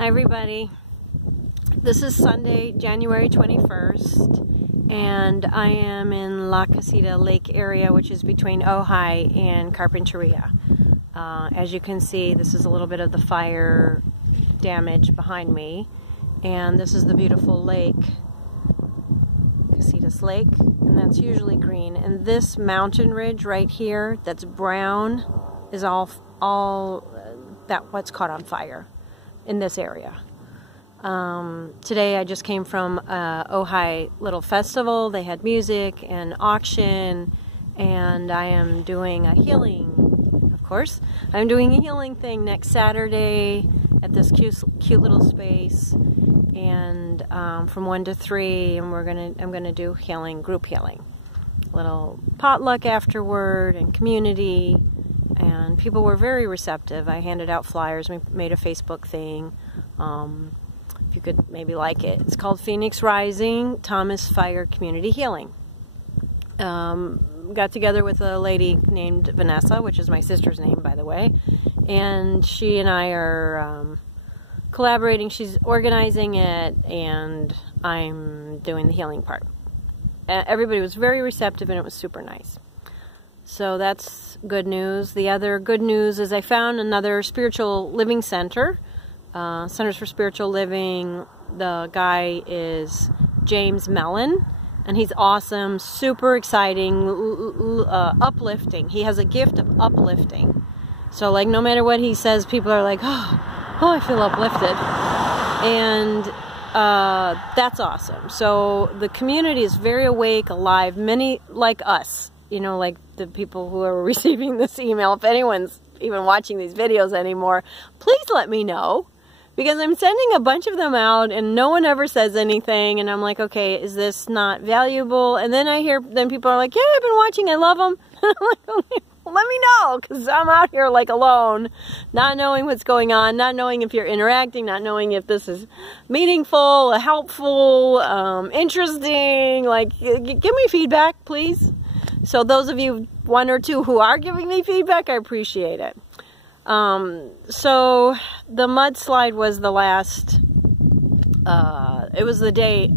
Hi everybody. This is Sunday, January 21st, and I am in La Casita Lake area, which is between Ojai and Carpinteria. As you can see, this is a little bit of the fire damage behind me, and this is the beautiful lake, Casitas Lake, and that's usually green. And this mountain ridge right here that's brown is all what's caught on fire in this area. Today I just came from Ojai Little Festival. They had music and auction, and I am doing a healing, of course. I'm doing a healing thing next Saturday at this cute little space, and from 1 to 3, and I'm gonna do healing, group healing, little potluck afterward, and community. And people were very receptive. I handed out flyers, we made a Facebook thing. If you could maybe like it. It's called Phoenix Rising Thomas Fire Community Healing. Got together with a lady named Vanessa, which is my sister's name, by the way. And she and I are collaborating. She's organizing it, and I'm doing the healing part. Everybody was very receptive, and it was super nice. So that's good news. The other good news is I found another spiritual living center, Centers for Spiritual Living. The guy is James Mellon, and he's awesome, super exciting, uplifting. He has a gift of uplifting. So like no matter what he says, people are like, oh I feel uplifted. And that's awesome. So the community is very awake, alive, many like us. You know, like the people who are receiving this email, if anyone's even watching these videos anymore, please let me know. Because I'm sending a bunch of them out and no one ever says anything. And I'm like, okay, is this not valuable? And then then people are like, yeah, I've been watching, I love them. And I'm like, okay, well, let me know. Because I'm out here like alone, not knowing what's going on, not knowing if you're interacting, not knowing if this is meaningful, helpful, interesting. Like, give me feedback, please. So those of you, 1 or 2, who are giving me feedback, I appreciate it. So the mudslide was the last, it was the day,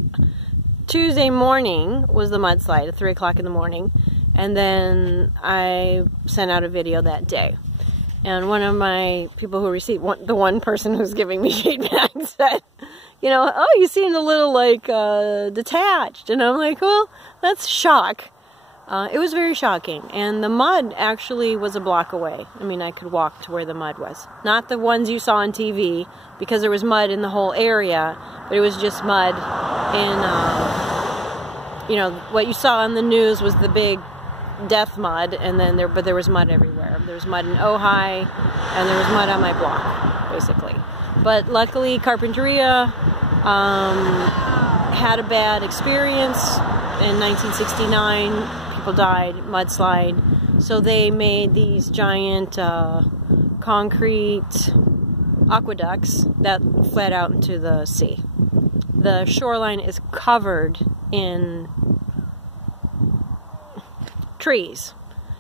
Tuesday morning was the mudslide at 3 o'clock in the morning. And then I sent out a video that day. And one of my people who received, the one person who's giving me feedback said, you know, oh, you seemed a little like, detached. And I'm like, well, that's shock. It was very shocking, and the mud actually was a block away. I mean, I could walk to where the mud was. Not the ones you saw on TV, because there was mud in the whole area, but it was just mud in, you know, what you saw on the news was the big death mud, and then but there was mud everywhere. There was mud in Ojai, and there was mud on my block, basically. But luckily, Carpinteria had a bad experience in 1969. People died, mudslide, so they made these giant concrete aqueducts that fled out into the sea. The shoreline is covered in trees,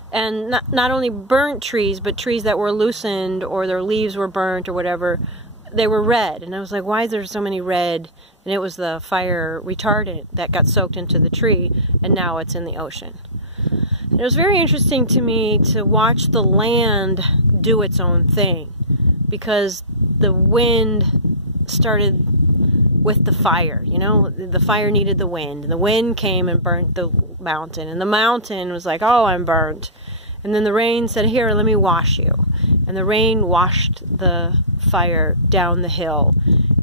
and not only burnt trees, but trees that were loosened or their leaves were burnt or whatever. They were red, and I was like, why is there so many red? And it was the fire retardant that got soaked into the tree, and now it's in the ocean. And it was very interesting to me to watch the land do its own thing, because the wind started with the fire, you know, the fire needed the wind, and the wind came and burnt the mountain, and the mountain was like, oh, I'm burnt. And then the rain said, here, let me wash you. And the rain washed the fire down the hill.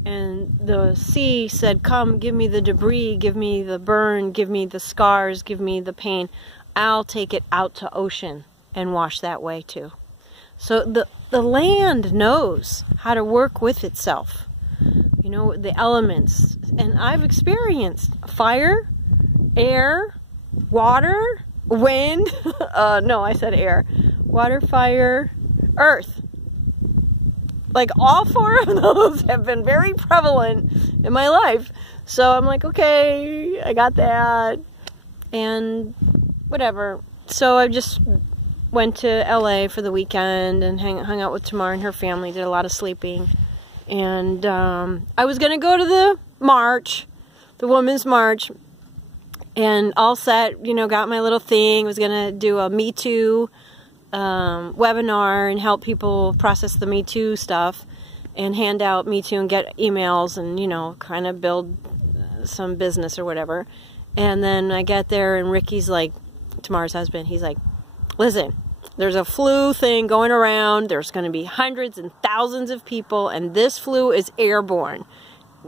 And the sea said, come, give me the debris, give me the burn, give me the scars, give me the pain. I'll take it out to ocean and wash that way too. So the land knows how to work with itself. You know, the elements. And I've experienced fire, air, water, wind. No, I said air. Water, fire, earth. Like all 4 of those have been very prevalent in my life. So I'm like, okay, I got that. And whatever. So I just went to LA for the weekend and hung out with Tamar and her family, did a lot of sleeping. And I was going to go to the march, the Women's March, and all set, you know, got my little thing, was going to do a Me Too webinar and help people process the Me Too stuff and hand out Me Too and get emails and, you know, kind of build some business or whatever. And then I get there and Ricky's like, Tamara's husband, he's like, listen, there's a flu thing going around. There's going to be hundreds and thousands of people, and this flu is airborne.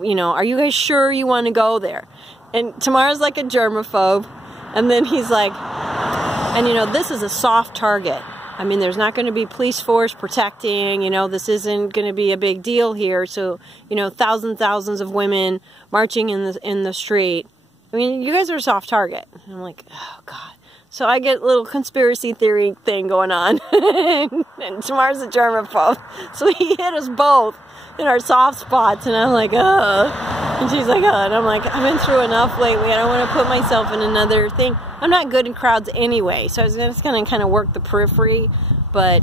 You know, are you guys sure you want to go there? And Tamara's like a germaphobe. And then he's like, and you know, this is a soft target. I mean, there's not going to be police force protecting, you know, this isn't going to be a big deal here. So, you know, thousands of women marching in the street. I mean, you guys are a soft target. And I'm like, oh, God. So I get a little conspiracy theory thing going on. And Tamara's a germaphobe. So he hit us both in our soft spots. And I'm like, oh. And she's like, oh. And I'm like, I've been through enough lately. I don't want to put myself in another thing. I'm not good in crowds anyway. So I was just going to kind of work the periphery. But,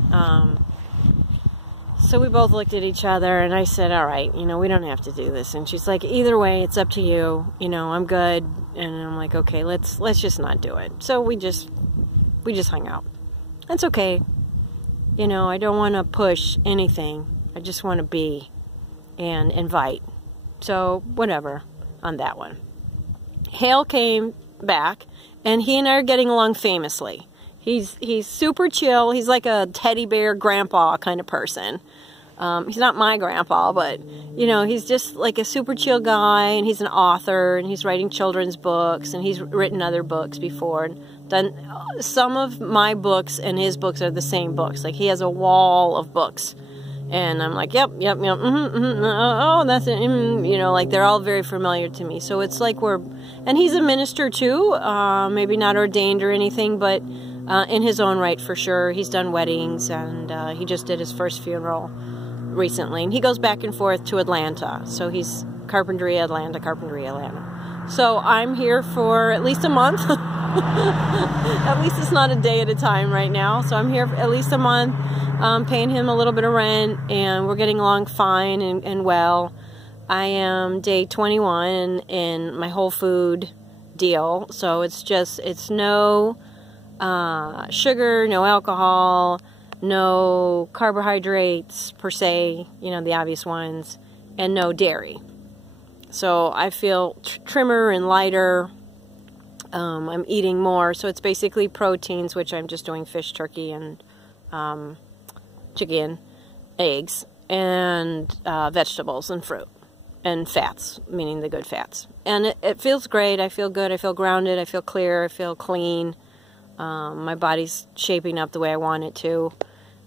so we both looked at each other. And I said, all right, you know, we don't have to do this. And she's like, either way, it's up to you. You know, I'm good. And I'm like, okay, let's just not do it. So we just hung out. That's okay. You know, I don't want to push anything. I just want to be and invite. So whatever on that one. Hale came back, and he and I are getting along famously. He's super chill. He's like a teddy bear grandpa kind of person. He's not my grandpa, but, you know, he's just like a super chill guy, and he's an author, and he's writing children's books, and he's written other books before, and done some of my books and his books are the same books. Like, he has a wall of books, and I'm like, yep, oh, that's it, you know, like, they're all very familiar to me. So it's like and he's a minister too, maybe not ordained or anything, but in his own right for sure. He's done weddings, and he just did his first funeral recently, and he goes back and forth to Atlanta. So he's Carpinteria, Atlanta. So I'm here for at least a month. At least it's not a day at a time right now. So I'm here for at least a month, paying him a little bit of rent, and we're getting along fine and well. I am day 21 in my whole food deal. So it's no sugar, no alcohol, no carbohydrates per se, you know, the obvious ones, and no dairy. So I feel trimmer and lighter. I'm eating more. So it's basically proteins, which I'm just doing fish, turkey, and chicken, eggs, and vegetables and fruit, and fats, meaning the good fats. And it feels great. I feel good. I feel grounded. I feel clear. I feel clean. My body's shaping up the way I want it to.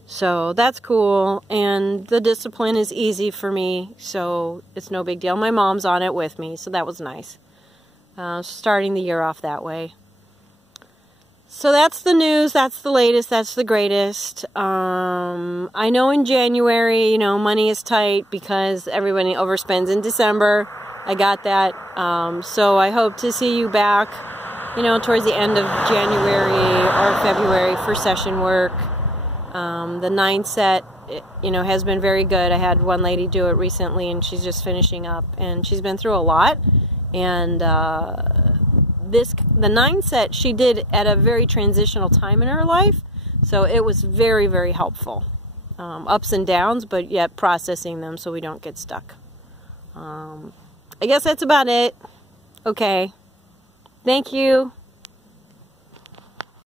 So that's cool, and the discipline is easy for me, so it's no big deal. My mom's on it with me, so that was nice. Starting the year off that way. So that's the news, that's the latest, that's the greatest. I know in January, you know, money is tight because everybody overspends in December. I got that. So I hope to see you back, you know, towards the end of January or February for session work. The 9 set, you know, has been very good. I had one lady do it recently, and she's just finishing up, and she's been through a lot. And the 9 set she did at a very transitional time in her life, so it was very, very helpful. Ups and downs, but yet processing them so we don't get stuck. I guess that's about it. Okay. Thank you.